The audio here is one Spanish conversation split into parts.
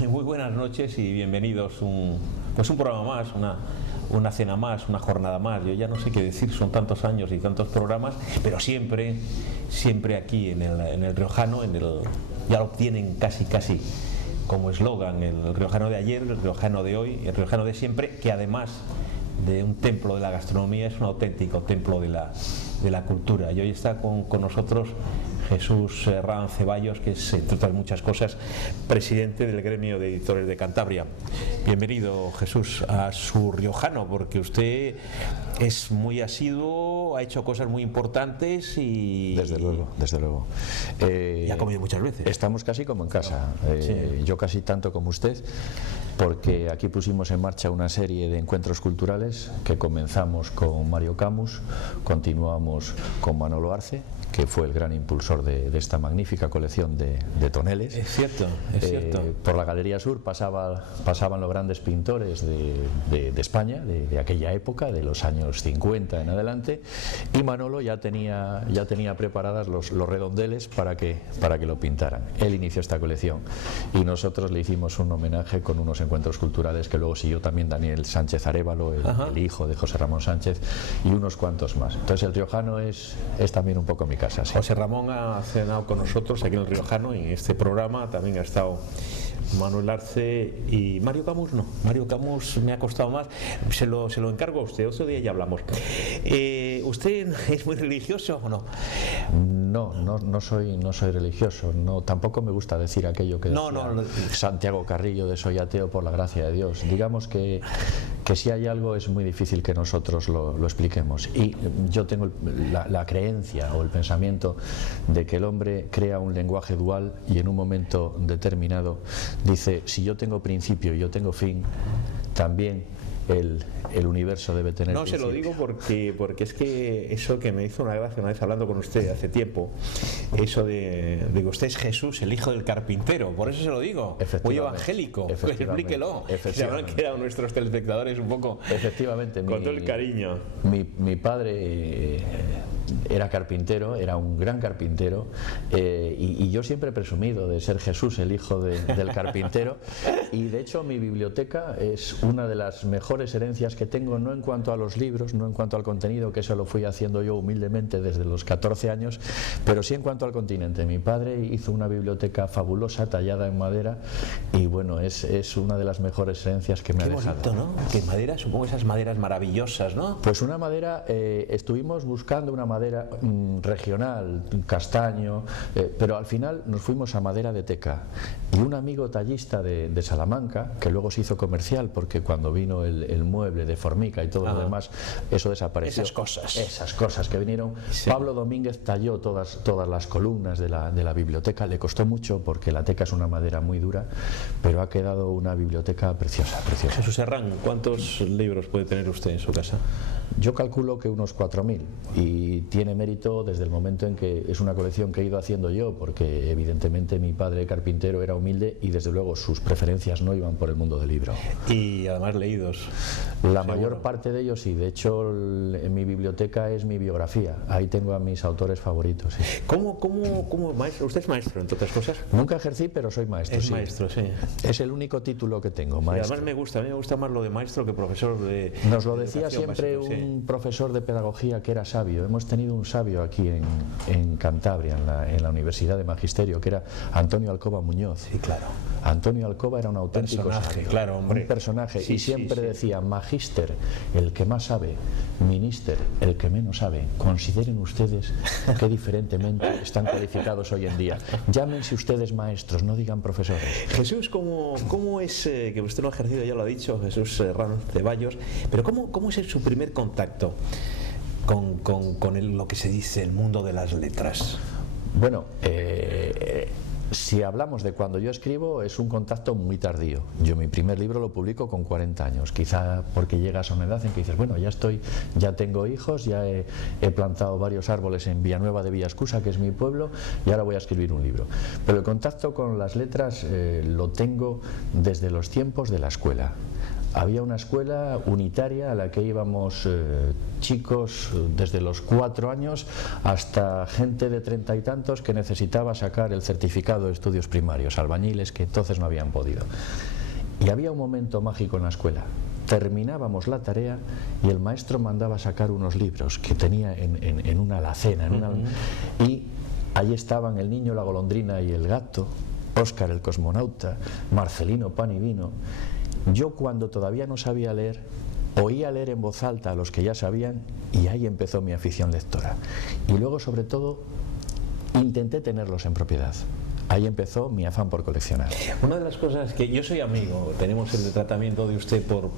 muy buenas noches y bienvenidos un programa más, una cena más, una jornada más. Yo ya no sé qué decir, son tantos años y tantos programas, pero siempre aquí en el Riojano, ya lo tienen casi como eslogan, el riojano de ayer, el riojano de hoy, el riojano de siempre, que además de un templo de la gastronomía es un auténtico templo de la cultura. Y hoy está con nosotros Jesús Herrán Ceballos, que es, entre otras muchas cosas, presidente del gremio de editores de Cantabria. Bienvenido, Jesús, a su riojano, porque usted es muy asiduo, ha hecho cosas muy importantes y... Desde luego. Y ha comido muchas veces. Estamos casi como en casa, sí. Yo casi tanto como usted, porque aquí pusimos en marcha una serie de encuentros culturales que comenzamos con Mario Camus, continuamos con Manolo Arce, que fue el gran impulsor de esta magnífica colección de toneles. Es cierto. Por la Galería Sur pasaban los grandes pintores de España, de aquella época, de los años 50 en adelante, y Manolo ya tenía preparadas los redondeles para que lo pintaran. Él inició esta colección y nosotros le hicimos un homenaje con unos encuentros culturales que luego siguió también Daniel Sánchez Arévalo, el hijo de José Ramón Sánchez, y unos cuantos más. Entonces el riojano es también un poco mi casa. Sí. José Ramón ha cenado con nosotros aquí en el Riojano, y en este programa también ha estado Manuel Arce y Mario Camus. No, Mario Camus me ha costado más, se lo encargo a usted, otro día ya hablamos. ¿Usted es muy religioso o no? No soy religioso, tampoco me gusta decir aquello que decía Santiago Carrillo de soy ateo por la gracia de Dios. Digamos que si hay algo es muy difícil que nosotros lo expliquemos, y yo tengo la creencia o el pensamiento de que el hombre crea un lenguaje dual y en un momento determinado dice: si yo tengo principio y yo tengo fin, también el universo debe tener principio. Se lo digo porque es que eso que me hizo una gracia una vez hablando con usted hace tiempo, eso de que usted es Jesús, el hijo del carpintero, por eso se lo digo, muy evangélico, explíquelo, se habrán quedado nuestros telespectadores un poco con todo el cariño. Mi padre era carpintero, era un gran carpintero, y yo siempre he presumido de ser Jesús, el hijo del carpintero, y de hecho mi biblioteca es una de las mejores herencias que tengo, no en cuanto a los libros, no en cuanto al contenido, que eso lo fui haciendo yo humildemente desde los 14 años, pero sí en cuanto al continente. Mi padre hizo una biblioteca fabulosa, tallada en madera, y bueno, es una de las mejores herencias que me ha dejado. Qué bonito, ¿no? ¿Qué madera? Supongo esas maderas maravillosas, ¿no? Pues una madera, estuvimos buscando una madera regional, castaño, pero al final nos fuimos a madera de teca, y un amigo tallista de Salamanca, que luego se hizo comercial porque cuando vino el mueble de Formica y todo lo demás, eso desapareció. Esas cosas que vinieron. Sí. Pablo Domínguez talló todas las columnas de la biblioteca. Le costó mucho porque la teca es una madera muy dura, pero ha quedado una biblioteca preciosa. Jesús Herrán, ¿cuántos libros puede tener usted en su casa? Yo calculo que unos 4.000, y tiene mérito desde el momento en que es una colección que he ido haciendo yo, porque evidentemente mi padre carpintero era humilde y desde luego sus preferencias no iban por el mundo del libro. Y además leídos. La mayor parte de ellos sí, de hecho en mi biblioteca es mi biografía, ahí tengo a mis autores favoritos. Sí. ¿Cómo maestro? ¿Usted es maestro, entre otras cosas? Nunca ejercí, pero soy maestro. Es maestro, sí. Es el único título que tengo, maestro. Y además a mí me gusta más lo de maestro que profesor de... Nos lo decía siempre un profesor de pedagogía que era sabio. Hemos tenido un sabio aquí en Cantabria, en la Universidad de Magisterio, que era Antonio Alcoba Muñoz. Sí, claro. Antonio Alcoba era un auténtico sabio, claro, hombre. Un personaje, y siempre decía: Magister, el que más sabe; Minister, el que menos sabe. Consideren ustedes qué diferentemente están cualificados hoy en día. Llámense ustedes maestros, no digan profesores. Jesús, ¿cómo es, que usted no ha ejercido, ya lo ha dicho, Jesús Herrán Ceballos, pero cómo es su primer contacto con lo que se dice el mundo de las letras? Bueno, si hablamos de cuando yo escribo, es un contacto muy tardío. Yo mi primer libro lo publico con 40 años, quizá porque llegas a una edad en que dices: bueno, ya tengo hijos, ya he plantado varios árboles en Villanueva de Villascusa, que es mi pueblo, y ahora voy a escribir un libro. Pero el contacto con las letras lo tengo desde los tiempos de la escuela. había una escuela unitaria a la que íbamos chicos desde los 4 años hasta gente de 30 y tantos que necesitaba sacar el certificado de estudios primarios, albañiles que entonces no habían podido. Y había un momento mágico en la escuela. Terminábamos la tarea y el maestro mandaba sacar unos libros que tenía en una alacena, y ahí estaban El niño, la golondrina y el gato, Óscar el cosmonauta, Marcelino Pan y Vino. Yo, cuando todavía no sabía leer, oía leer en voz alta a los que ya sabían, y ahí empezó mi afición lectora. Y luego, sobre todo, intenté tenerlos en propiedad. Ahí empezó mi afán por coleccionar. Una de las cosas que yo soy amigo, tenemos el tratamiento de usted por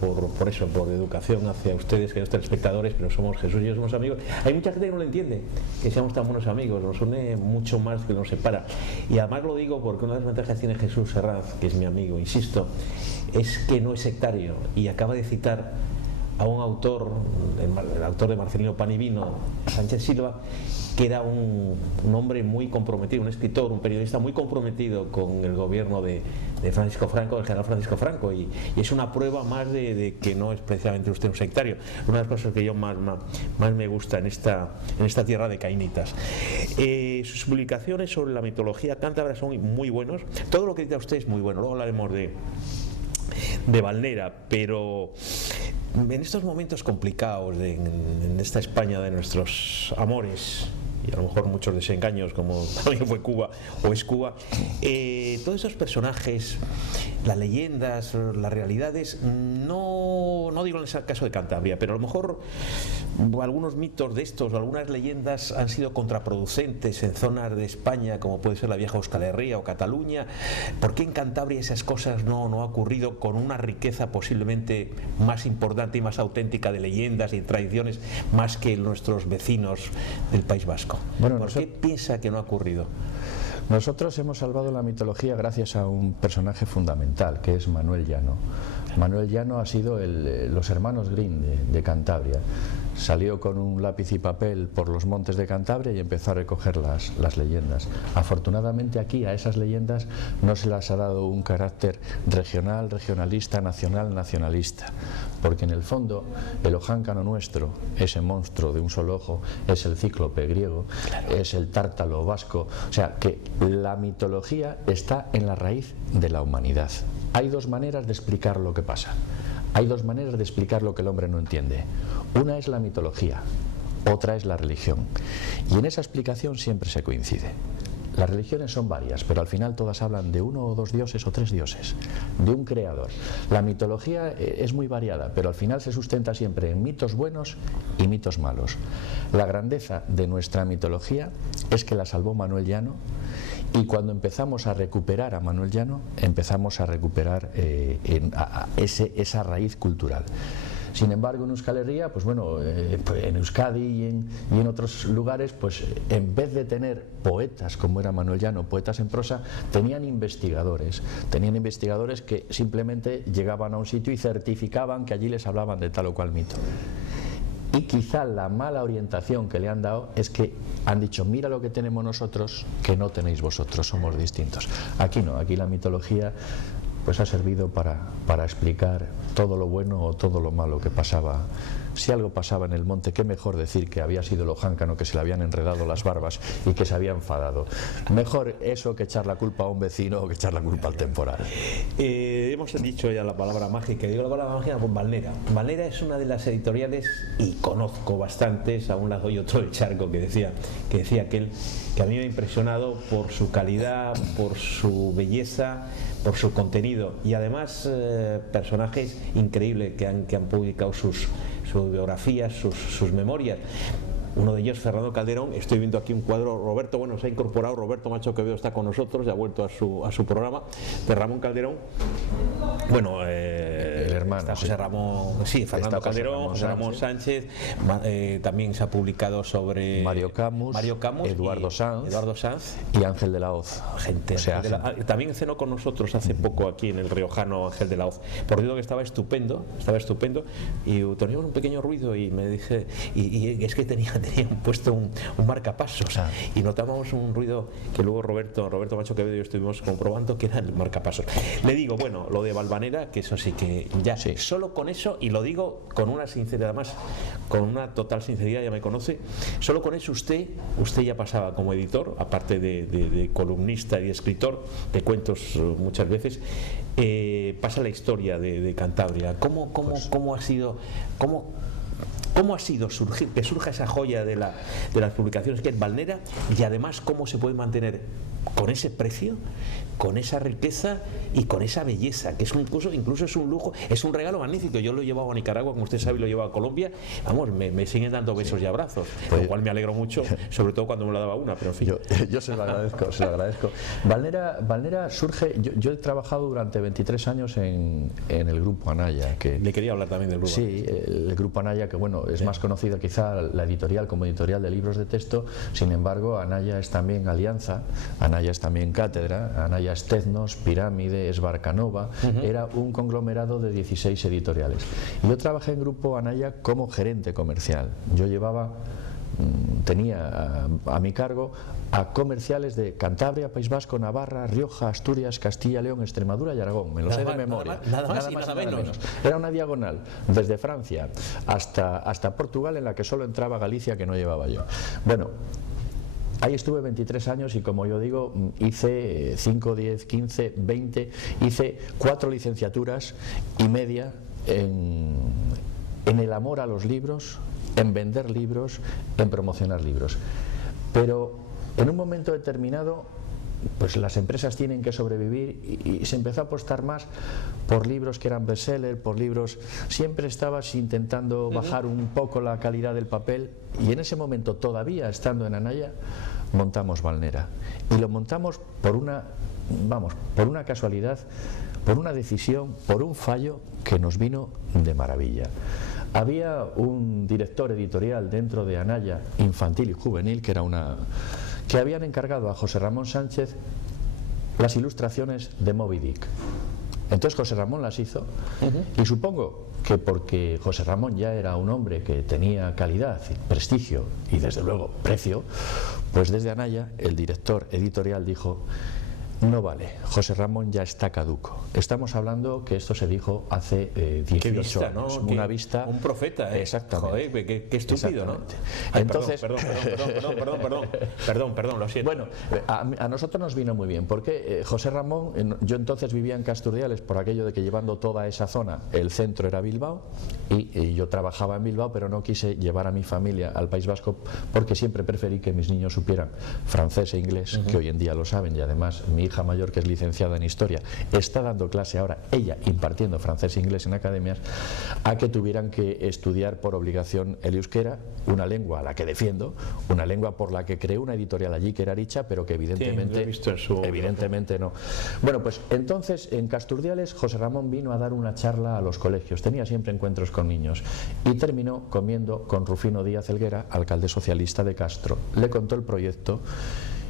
eso, por educación hacia ustedes, que los telespectadores, pero Jesús y yo somos amigos. Hay mucha gente que no lo entiende, que seamos tan buenos amigos, nos une mucho más que nos separa. Y además lo digo porque una de las ventajas que tiene Jesús Herranz, que es mi amigo, insisto, es que no es sectario, y acaba de citar a un autor, el autor de Marcelino Pan y Vino, Sánchez Silva, que era un hombre muy comprometido, un escritor, un periodista muy comprometido con el gobierno de Francisco Franco, del general Francisco Franco, y es una prueba más de que no es precisamente usted un sectario. Una de las cosas que yo más me gusta en esta tierra de cainitas. Sus publicaciones sobre la mitología cántabra son muy buenos, todo lo que dice usted es muy bueno, luego hablaremos de Valnera, pero en estos momentos complicados en esta España de nuestros amores y a lo mejor muchos desengaños, como también fue Cuba o es Cuba, todos esos personajes, las leyendas, las realidades, no digo en el caso de Cantabria, pero a lo mejor algunos mitos de estos o algunas leyendas han sido contraproducentes en zonas de España, como puede ser la vieja Euskal Herria o Cataluña. ¿Por qué en Cantabria esas cosas no ha ocurrido con una riqueza posiblemente más importante y más auténtica de leyendas y tradiciones más que nuestros vecinos del País Vasco? Bueno, ¿Por qué piensa que no ha ocurrido? Nosotros hemos salvado la mitología gracias a un personaje fundamental, que es Manuel Llano. Manuel Llano ha sido los hermanos Grimm de Cantabria. Salió con un lápiz y papel por los montes de Cantabria y empezó a recoger las leyendas. Afortunadamente aquí a esas leyendas no se las ha dado un carácter regional, regionalista, nacional, nacionalista, porque en el fondo el ojáncano nuestro, ese monstruo de un solo ojo, es el cíclope griego, es el tártalo vasco, o sea que la mitología está en la raíz de la humanidad. Hay dos maneras de explicar lo que pasa. Hay dos maneras de explicar lo que el hombre no entiende. Una es la mitología, otra es la religión. Y en esa explicación siempre se coincide. Las religiones son varias, pero al final todas hablan de uno o dos dioses o tres dioses, de un creador. La mitología es muy variada, pero al final se sustenta siempre en mitos buenos y mitos malos. La grandeza de nuestra mitología es que la salvó Manuel Llano, y cuando empezamos a recuperar a Manuel Llano, empezamos a recuperar esa raíz cultural. Sin embargo, en Euskal Herria, pues bueno, en Euskadi y en otros lugares, pues en vez de tener poetas como era Manuel Llano, poetas en prosa, tenían investigadores que simplemente llegaban a un sitio y certificaban que allí les hablaban de tal o cual mito. Y quizá la mala orientación que le han dado es que han dicho, mira lo que tenemos nosotros que no tenéis vosotros, somos distintos. Aquí no, aquí la mitología pues ha servido para explicar todo lo bueno o todo lo malo que pasaba. Si algo pasaba en el monte, qué mejor decir que había sido el ojáncano que se le habían enredado las barbas y que se había enfadado. Mejor eso que echar la culpa a un vecino o que echar la culpa al temporal. Hemos dicho ya la palabra mágica. Digo la palabra mágica por Valnera. Valnera es una de las editoriales, y conozco bastantes, a un lado y otro del charco, que decía aquel, que a mí me ha impresionado por su calidad, por su belleza, por su contenido, y además personajes increíbles que han publicado sus biografías, sus memorias. Uno de ellos, Fernando Calderón. Estoy viendo aquí un cuadro. Roberto, bueno, se ha incorporado. Roberto Macho Quevedo está con nosotros, ya ha vuelto a su programa. De Ramón Calderón. Bueno, el hermano. Está José Ramón, sí, Fernando Calderón, José Ramón Sánchez. También se ha publicado sobre Mario Camus, Eduardo Sanz y Ángel de la Hoz. También cenó con nosotros hace poco aquí en el riojano Ángel de la Hoz. Por cierto que estaba estupendo. Y teníamos un pequeño ruido y me dije, y es que tenían puesto un marcapasos, y notábamos un ruido que luego Roberto Macho Quevedo y yo estuvimos comprobando que era el marcapasos. Le digo, bueno, lo de Valvanera, que eso sí que ya sea, Sí. solo con eso, y lo digo con una sinceridad, además, con una total sinceridad, ya me conoce, solo con eso usted ya pasaba como editor, aparte de columnista y escritor de cuentos muchas veces, pasa la historia de Cantabria. ¿Cómo ha sido que surja esa joya de las publicaciones que es Valnera, y además cómo se puede mantener con ese precio, con esa riqueza y con esa belleza, que es incluso es un lujo, es un regalo magnífico? Yo lo he llevado a Nicaragua, como usted sabe, lo he llevado a Colombia, vamos, me siguen dando besos y abrazos, lo cual me alegro mucho, sobre todo cuando me lo daba una, pero en fin. Yo se lo agradezco. Valnera surge, yo he trabajado durante 23 años en el Grupo Anaya. Le quería hablar también del Grupo. Sí, el Grupo Anaya, que bueno, es más conocida quizá la editorial como editorial de libros de texto, sin embargo, Anaya es también Alianza, Anaya es también Cátedra, Anaya es Teznos, Pirámide, es Barcanova, era un conglomerado de 16 editoriales. Y yo trabajé en Grupo Anaya como gerente comercial. Yo tenía a mi cargo a comerciales de Cantabria, País Vasco, Navarra, Rioja, Asturias, Castilla, León, Extremadura y Aragón. Me lo sé de memoria. Nada más y nada menos. Era una diagonal desde Francia hasta Portugal, en la que solo entraba Galicia, que no llevaba yo. Bueno, ahí estuve 23 años y, como yo digo, hice 5, 10, 15, 20, hice 4 licenciaturas y media en el amor a los libros, en vender libros, en promocionar libros. Pero en un momento determinado, pues las empresas tienen que sobrevivir y se empezó a apostar más por libros que eran bestseller, por libros. Siempre estabas intentando bajar un poco la calidad del papel, y en ese momento, todavía estando en Anaya, montamos Valnera. Y lo montamos por una casualidad, por una decisión, por un fallo que nos vino de maravilla. Había un director editorial dentro de Anaya, infantil y juvenil, que habían encargado a José Ramón Sánchez las ilustraciones de Moby Dick. Entonces José Ramón las hizo, y supongo que porque José Ramón ya era un hombre que tenía calidad, prestigio y desde luego precio, pues desde Anaya el director editorial dijo: no vale, José Ramón ya está caduco. Estamos hablando que esto se dijo hace 18 años. ¿No? Una vista. Un profeta, ¿eh? Exactamente. Joder, qué estúpido, ¿no? Ay, entonces, perdón, lo siento. Bueno, a nosotros nos vino muy bien, porque José Ramón, yo entonces vivía en Casturdiales, por aquello de que, llevando toda esa zona, el centro era Bilbao, y yo trabajaba en Bilbao, pero no quise llevar a mi familia al País Vasco, porque siempre preferí que mis niños supieran francés e inglés, que hoy en día lo saben, y además mi hija mayor, que es licenciada en Historia, está dando clase ahora, ella impartiendo francés e inglés en academias, a que tuvieran que estudiar por obligación el euskera, una lengua a la que defiendo, una lengua por la que creé una editorial allí, que era Aricha, pero que evidentemente no. Bueno, pues entonces en Casturdiales José Ramón vino a dar una charla a los colegios, tenía siempre encuentros con niños, y terminó comiendo con Rufino Díaz Helguera, alcalde socialista de Castro. Le contó el proyecto.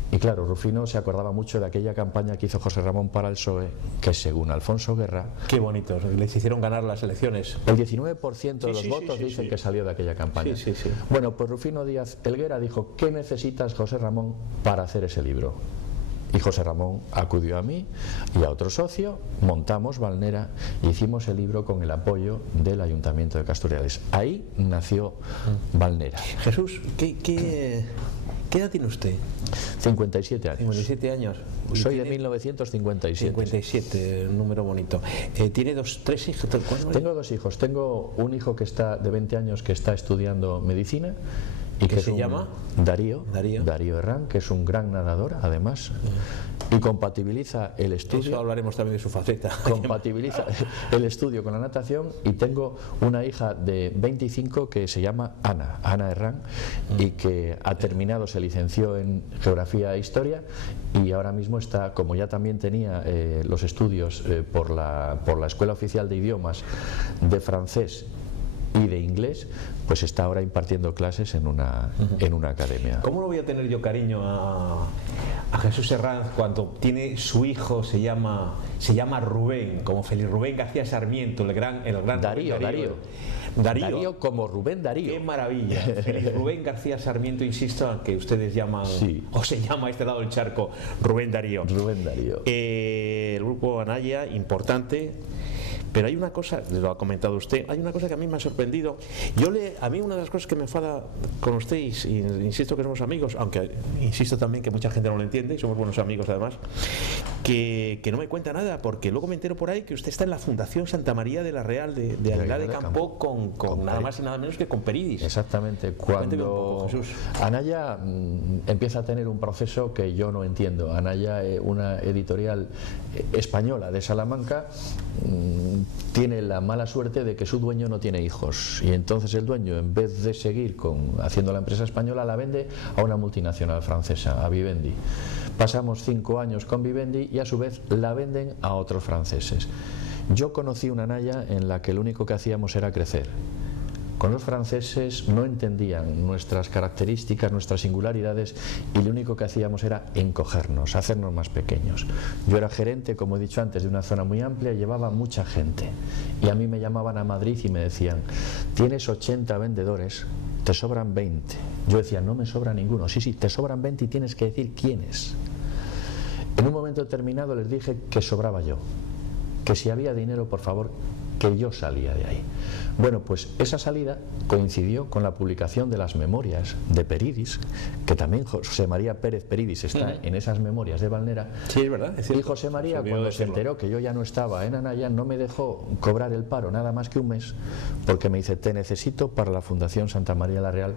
Y claro, Rufino se acordaba mucho de aquella campaña que hizo José Ramón para el PSOE, que según Alfonso Guerra... Qué bonito, les hicieron ganar las elecciones. El 19% de los votos dicen que salió de aquella campaña. Sí. Bueno, pues Rufino Díaz Helguera dijo: ¿qué necesitas, José Ramón, para hacer ese libro? Y José Ramón acudió a mí y a otro socio, montamos Valnera y hicimos el libro con el apoyo del Ayuntamiento de Casturdiales. Ahí nació Valnera. Jesús, ¿qué edad tiene usted? 57 años. 57 años. Soy de 1957. 57, un número bonito. ¿Tiene tres hijos? Tengo 2 hijos. Tengo un hijo que está de 20 años, que está estudiando medicina. ¿Y qué se llama? Darío Herrán, que es un gran nadador, además, y compatibiliza el estudio. Eso hablaremos también de su faceta. Compatibiliza el estudio con la natación. Y tengo una hija de 25 que se llama Ana Herrán, y que ha terminado, se licenció en Geografía e Historia, y ahora mismo está, como ya también tenía los estudios por la Escuela Oficial de Idiomas de francés y de inglés, pues está ahora impartiendo clases en una academia. ¿Cómo no voy a tener yo cariño a Jesús Herranz cuando tiene su hijo, se llama Rubén, como Félix Rubén García Sarmiento, el gran Darío como Rubén Darío. Qué maravilla. Félix Rubén García Sarmiento, insisto, a que ustedes llaman, o se llama a este lado del charco, Rubén Darío. Rubén Darío. El grupo Anaya, importante, pero hay una cosa, lo ha comentado usted, hay una cosa que a mí me ha sorprendido. A mí una de las cosas que me enfada con usted, y insisto que somos amigos, aunque insisto también que mucha gente no lo entiende, y somos buenos amigos además, que no me cuenta nada, porque luego me entero por ahí que usted está en la Fundación Santa María de la Real de Aguilar de Campo con nada más y nada menos que con Peridis. Exactamente. Cuando Anaya empieza a tener un proceso que yo no entiendo. Anaya, una editorial española de Salamanca, tiene la mala suerte de que su dueño no tiene hijos, y entonces el dueño, en vez de seguir haciendo la empresa española, la vende a una multinacional francesa, a Vivendi. Pasamos 5 años con Vivendi y a su vez la venden a otros franceses. Yo conocí una Anaya en la que lo único que hacíamos era crecer. Con los franceses no entendían nuestras características, nuestras singularidades, y lo único que hacíamos era encogernos, hacernos más pequeños. Yo era gerente, como he dicho antes, de una zona muy amplia y llevaba mucha gente. Y a mí me llamaban a Madrid y me decían: tienes 80 vendedores, te sobran 20. Yo decía: no me sobra ninguno. Sí, te sobran 20 y tienes que decir quiénes. En un momento determinado les dije que sobraba yo, que si había dinero, por favor, que yo salía de ahí. Bueno, pues esa salida coincidió con la publicación de las memorias de Peridis, que también José María Pérez Peridis está en esas memorias de Valnera. Sí, es verdad. Y José María, cuando se enteró que yo ya no estaba en Anaya, no me dejó cobrar el paro nada más que un mes, porque me dice: te necesito para la Fundación Santa María la Real,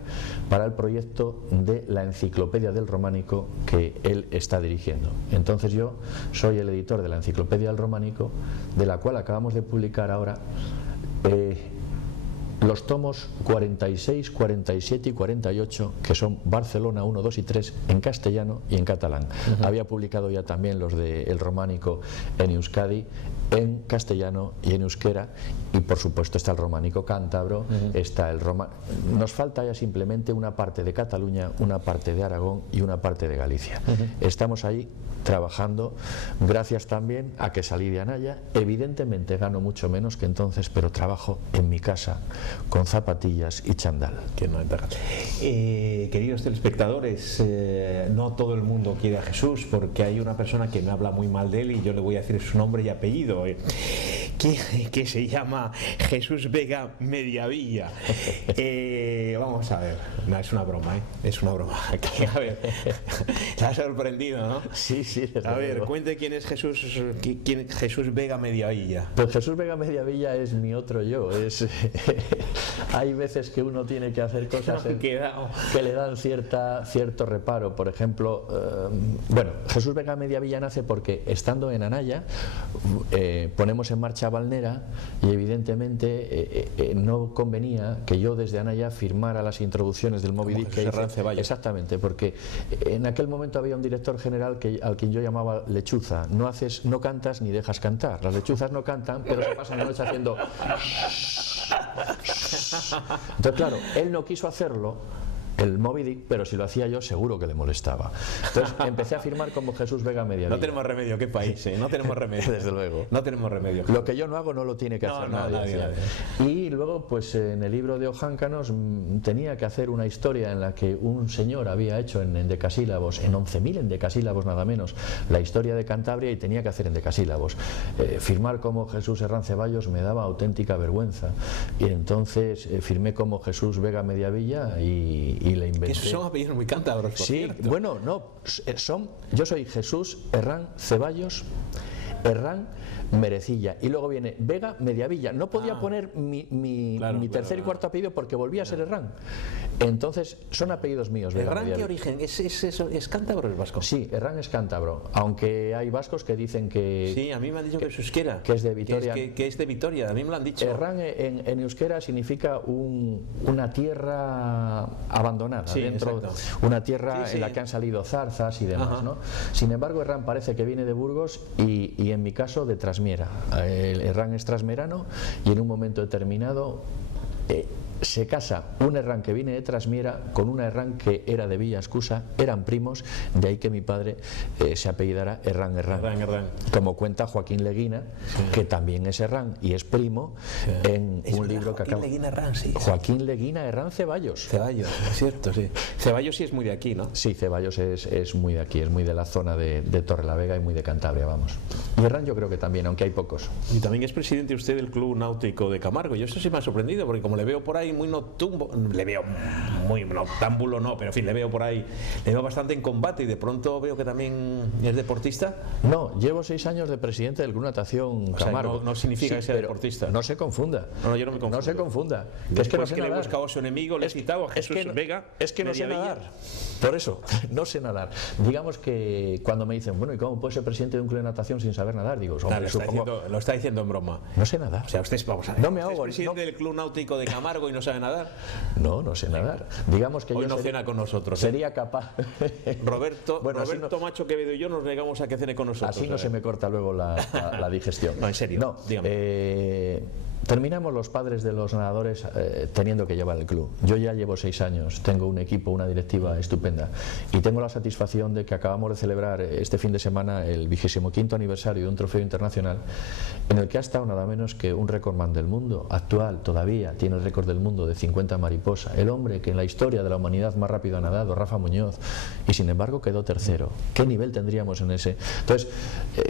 para el proyecto de la Enciclopedia del Románico que él está dirigiendo. Entonces yo soy el editor de la Enciclopedia del Románico, de la cual acabamos de publicar ahora los tomos 46, 47 y 48, que son Barcelona 1, 2 y 3 en castellano y en catalán. Había publicado ya también los del románico en Euskadi, en castellano y en euskera, y por supuesto está el románico cántabro, está el nos falta ya simplemente una parte de Cataluña, una parte de Aragón y una parte de Galicia. Estamos ahí trabajando, gracias también a que salí de Anaya. Evidentemente gano mucho menos que entonces, pero trabajo en mi casa con zapatillas y chandal. Queridos telespectadores, no todo el mundo quiere a Jesús, porque hay una persona que me habla muy mal de él, y yo le voy a decir su nombre y apellido, que se llama Jesús Vega Mediavilla. Vamos a ver, no, es una broma, es una broma. A ver, te has sorprendido, ¿no? Sí, a ver, cuente quién es Jesús Vega Mediavilla. Pues Jesús Vega Mediavilla es mi otro yo. Hay veces que uno tiene que hacer cosas que le dan cierto reparo. Por ejemplo, bueno, Jesús Vega Mediavilla nace porque, estando en Anaya, ponemos en marcha Valnera, y evidentemente no convenía que yo desde Anaya firmara las introducciones del Moby Dick que hice. Exactamente, porque en aquel momento había un director general al quien yo llamaba lechuza. No cantas ni dejas cantar. Las lechuzas no cantan, pero se pasan la noche haciendo. Entonces, claro, él no quiso hacerlo, el Moby Dick, pero si lo hacía yo seguro que le molestaba. Entonces empecé a firmar como Jesús Vega Mediavilla. No tenemos remedio, qué país, no tenemos remedio. Desde luego. No tenemos remedio. Lo que yo no hago no lo tiene que hacer nadie. Y luego, pues en el libro de Ojáncanos tenía que hacer una historia en la que un señor había hecho en endecasílabos, en 11.000 endecasílabos nada menos, la historia de Cantabria, y tenía que hacer endecasílabos. Firmar como Jesús Herrán Ceballos me daba auténtica vergüenza, y entonces firmé como Jesús Vega Mediavilla y le inventé. Que son apellidos muy cántabros, por cierto. Bueno, no, yo soy Jesús Herrán Ceballos Herrán Merecilla, y luego viene Vega Mediavilla. No podía poner mi tercer y cuarto apellido porque volvía a ser Herrán. Entonces son apellidos míos. ¿Herrán qué origen? ¿Es cántabro o es vasco? Sí, Herrán es cántabro, aunque hay vascos que dicen que... Sí, a mí me han dicho que es euskera. Que es de Vitoria. Que es de Vitoria, a mí me lo han dicho. Herrán en euskera significa una tierra abandonada, sí, dentro, una tierra en la que han salido zarzas y demás, ¿no? Sin embargo, Herrán parece que viene de Burgos y en mi caso de Trasmiera. Herrán es trasmerano, y en un momento determinado se casa un herrán que viene de Trasmiera con una herrán que era de Villa Escusa, eran primos, de ahí que mi padre se apellidara Herrán. Como cuenta Joaquín Leguina, que también es herrán y es primo, en un libro que acaba... Joaquín Leguina Herrán Ceballos. Ceballos, es cierto, sí. Ceballos sí es muy de aquí, ¿no? Sí, Ceballos es muy de aquí, es muy de la zona de Torrelavega y muy de Cantabria, vamos. Y Herrán yo creo que también, aunque hay pocos. Y también es presidente usted del Club Náutico de Camargo. Yo eso sí me ha sorprendido, porque como le veo por ahí muy noctámbulo, le veo muy noctámbulo no, pero en fin, le veo por ahí, le veo bastante en combate y de pronto veo que también es deportista. No, llevo 6 años de presidente del Club Natación Camargo. O sea, no significa que sea deportista. No se confunda. No, yo no me confundo. No se confunda. Es que no sé nadar. Le he buscado a su enemigo, le he citado a Jesús Vega. Es que no sé nadar. Por eso, no sé nadar. Digamos que cuando me dicen, bueno, ¿y cómo puede ser presidente de un club de natación sin saber nadar? Digo, hombre, lo está diciendo en broma. No sé nadar. O sea, usted, vamos a ver, no me ahogo, ¿usted es presidente del Club Náutico de Camargo y no sabe nadar? No sé nadar. Digamos que hoy yo no cena con nosotros. Sería capaz. Roberto Macho Quevedo y yo nos negamos a que cene con nosotros. Así no se me corta luego la digestión. No, en serio. No, dígame. Terminamos los padres de los nadadores teniendo que llevar el club. Yo ya llevo 6 años, tengo un equipo, una directiva estupenda y tengo la satisfacción de que acabamos de celebrar este fin de semana el 25º aniversario de un trofeo internacional en el que ha estado nada menos que un récordman del mundo actual, todavía tiene el récord del mundo de 50 mariposa, el hombre que en la historia de la humanidad más rápido ha nadado, Rafa Muñoz, y sin embargo quedó tercero. ¿Qué nivel tendríamos en ese? Entonces,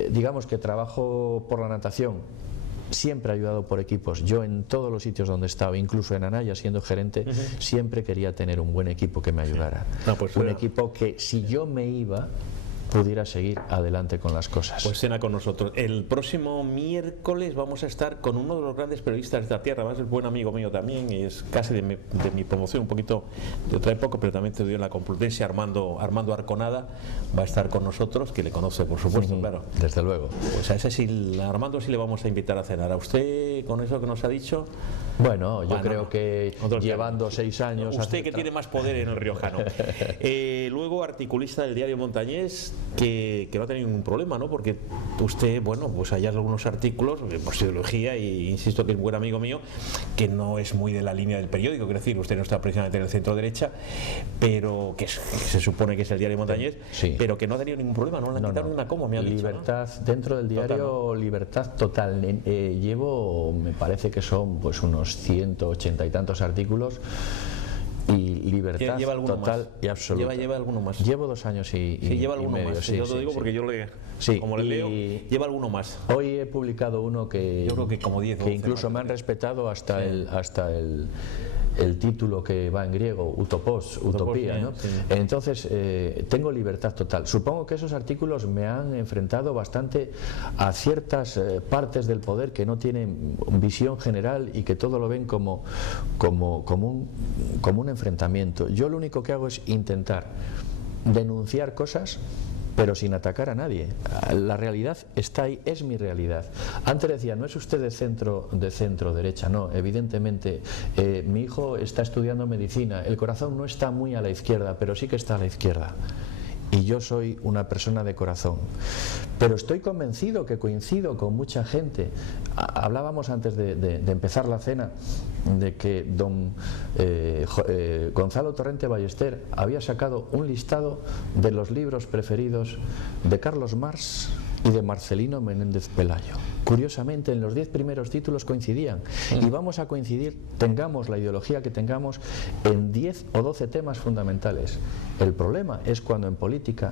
digamos que trabajo por la natación. Siempre he ayudado por equipos. Yo en todos los sitios donde he estado, incluso en Anaya siendo gerente, siempre quería tener un buen equipo que me ayudara. Un equipo que si yo me iba pudiera seguir adelante con las cosas. Pues cena con nosotros. El próximo miércoles vamos a estar con uno de los grandes periodistas de esta tierra, además es buen amigo mío también y es casi de mi promoción, un poquito de otra época, pero también te dio en la Complutense. Armando Arconada va a estar con nosotros, que le conoce por supuesto, claro. Desde luego. Pues a ese sí, a Armando sí le vamos a invitar a cenar. ¿A usted con eso que nos ha dicho? Bueno, yo creo que llevando 6 años... Usted que tiene más poder en el riojano. Luego articulista del diario Montañés, que no ha tenido ningún problema, ¿no? Porque usted, bueno, pues hay algunos artículos por ideología, y insisto que es un buen amigo mío, que no es muy de la línea del periódico, quiero decir, usted no está precisamente en el centro derecha, pero que se supone que es el diario Montañés, pero que no ha tenido ningún problema, no le han quitado ninguna coma, me ha dicho. Libertad, ¿no? Dentro del diario, total, libertad total. Llevo, me parece que son pues unos 180 y tantos artículos. Y libertad total más. Y absoluta. Lleva alguno más. Llevo 2 años y lleva alguno medio. Más. Yo lo digo porque yo como le leo, lleva alguno más. Hoy he publicado uno que yo creo que como 10 que incluso me han respetado hasta el título que va en griego, utopía, ¿no? Sí. Entonces tengo libertad total. Supongo que esos artículos me han enfrentado bastante a ciertas partes del poder que no tienen visión general y que todo lo ven como un enfrentamiento. Yo lo único que hago es intentar denunciar cosas, pero sin atacar a nadie. La realidad está ahí, es mi realidad. Antes decía, no es usted de centro derecha, no, evidentemente mi hijo está estudiando medicina, el corazón no está muy a la izquierda, pero sí que está a la izquierda. Y yo soy una persona de corazón, pero estoy convencido que coincido con mucha gente. Hablábamos antes de empezar la cena de que don Gonzalo Torrente Ballester había sacado un listado de los libros preferidos de Carlos Marx y de Marcelino Menéndez Pelayo. Curiosamente, en los 10 primeros títulos coincidían, y vamos a coincidir, tengamos la ideología que tengamos, en 10 o 12 temas fundamentales. El problema es cuando en política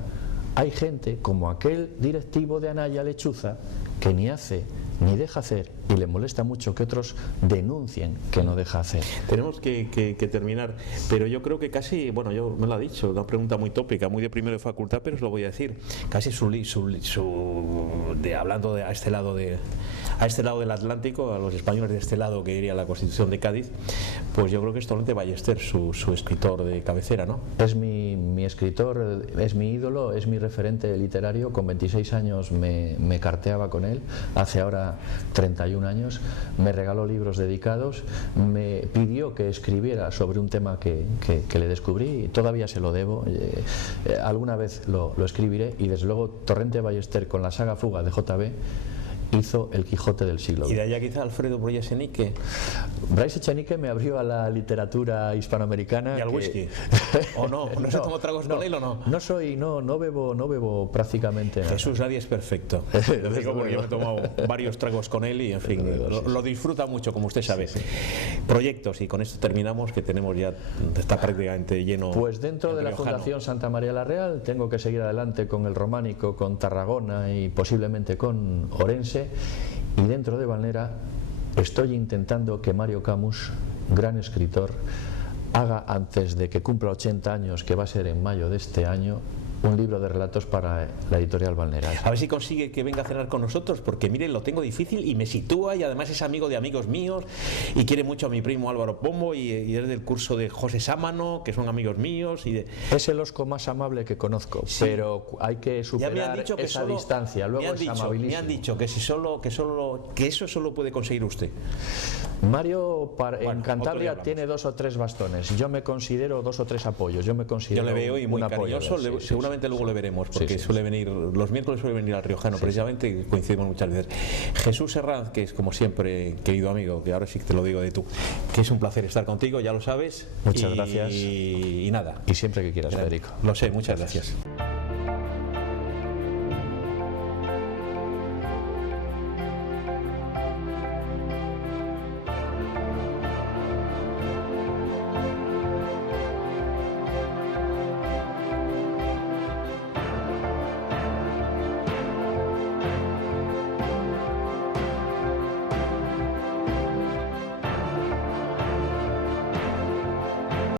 hay gente como aquel directivo de Anaya Lechuza que ni hace ni deja hacer, y le molesta mucho que otros denuncien que no deja hacer. Tenemos que terminar, pero yo creo que casi, bueno, yo me lo ha dicho, una pregunta muy tópica, muy de primero de facultad, pero os lo voy a decir, casi hablando a este lado del Atlántico, a los españoles de este lado, que diría la Constitución de Cádiz, pues yo creo que es Torrente Ballester su escritor de cabecera, ¿no? Es mi escritor, es mi ídolo, es mi referente literario. Con 26 años me carteaba con él, hace ahora 31 años, me regaló libros dedicados, me pidió que escribiera sobre un tema que le descubrí, y todavía se lo debo, alguna vez lo escribiré, y desde luego Torrente Ballester con la saga Fuga de JB hizo El Quijote del siglo Y de XX. allá quizá Alfredo Bryce Echenique Bryce Echenique me abrió a la literatura hispanoamericana. y al que- whisky. ¿O no? ¿No se tomó tragos con él o no? No bebo prácticamente nada. Jesús, nadie es perfecto. Lo digo porque yo me he tomado varios tragos con él y, en fin, lo disfruta mucho, como usted sabe. Proyectos, y con esto terminamos, que tenemos ya, está prácticamente lleno. Pues dentro el de la riojano. Fundación Santa María la Real tengo que seguir adelante con el Románico, con Tarragona y posiblemente con Orense, y dentro de Valnera estoy intentando que Mario Camus, gran escritor, haga antes de que cumpla 80 años, que va a ser en mayo de este año, un libro de relatos para la editorial Valnera. A ver si consigue que venga a cenar con nosotros, porque mire, lo tengo difícil y me sitúa, y además es amigo de amigos míos y quiere mucho a mi primo Álvaro Pombo, y es del curso de José Sámano, que son amigos míos. Es el osco más amable que conozco, Sí. pero hay que Ya me han superar dicho que esa solo, distancia. Luego es amabilísimo. me han dicho que si que eso solo puede conseguir usted. Mario en otro día Cantabria hablamos. tiene 2 o 3 bastones. Yo me considero 2 o 3 apoyos. Yo me Yo considero le veo y muy un apoyo. cariñoso, Sí, sí, seguramente sí, luego sí. le veremos, porque Sí, sí, suele venir, los miércoles suele venir al Riojano, precisamente, y coincidimos muchas veces. Jesús Herranz, que es como siempre, querido amigo, que ahora sí que te lo digo de tú, que es un placer estar contigo, ya lo sabes. Muchas gracias. Y nada. Y siempre que quieras, Federico. Lo sé, muchas gracias.